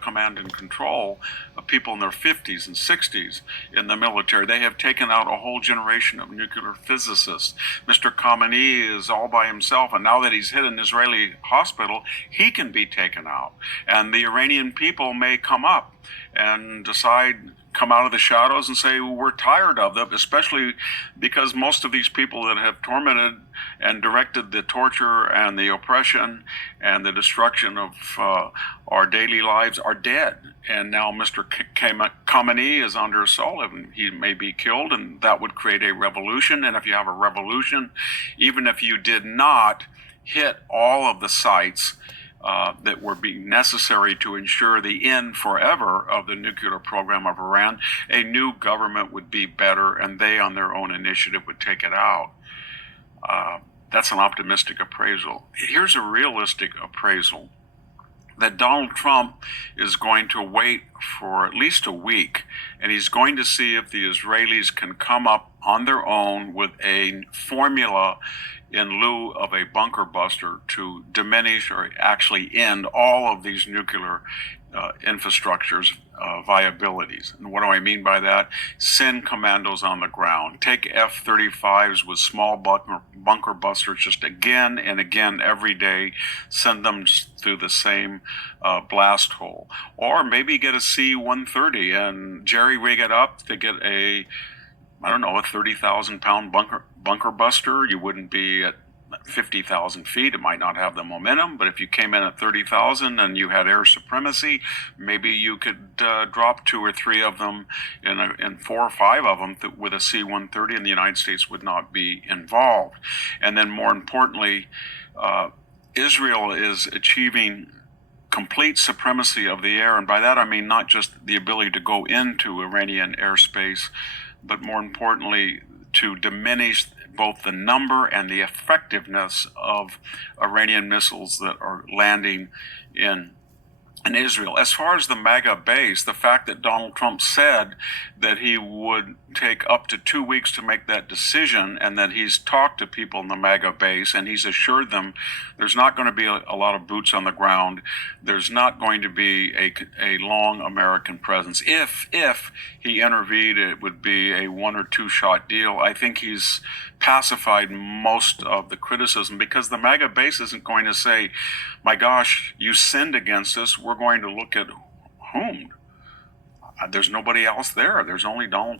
command and control of people in their 50s and 60s in the military. They have taken out a whole generation of nuclear physicists. Mr. Khamenei is all by himself, and now that he's hit an Israeli hospital, he can be taken out. And the Iranian people may come up and come out of the shadows and say, well, we're tired of them, especially because most of these people that have tormented and directed the torture and the oppression and the destruction of our daily lives are dead. And now Mr. Khamenei is under assault, and he may be killed, and that would create a revolution. And if you have a revolution, even if you did not hit all of the sites that were being necessary to ensure the end forever of the nuclear program of Iran, a new government would be better, and they on their own initiative would take it out. That's an optimistic appraisal. Here's a realistic appraisal: that Donald Trump is going to wait for at least a week, and he's going to see if the Israelis can come up on their own with a formula in lieu of a bunker buster to diminish or actually end all of these nuclear infrastructures viabilities. And what do I mean by that? Send commandos on the ground. Take F-35s with small bunker busters just again and again every day. Send them through the same blast hole. Or maybe get a C-130 and jerry-rig it up to get a 30,000-pound bunker buster. You wouldn't be at 50,000 feet. It might not have the momentum, but if you came in at 30,000 and you had air supremacy, maybe you could drop 2 or 3 of them and 4 or 5 of them with a C-130, and the United States would not be involved. And then more importantly, Israel is achieving complete supremacy of the air, and by that I mean not just the ability to go into Iranian airspace, but more importantly, to diminish both the number and the effectiveness of Iranian missiles that are landing in Israel. As far as the MAGA base, the fact that Donald Trump said that he would take up to 2 weeks to make that decision, and that he's talked to people in the MAGA base, and he's assured them there's not going to be a lot of boots on the ground. There's not going to be a long American presence. If he intervened, it would be a 1 or 2 shot deal. I think he's pacified most of the criticism, because the MAGA base isn't going to say, my gosh, you sinned against us. We're going to look at whom. There's nobody else there. There's only Donald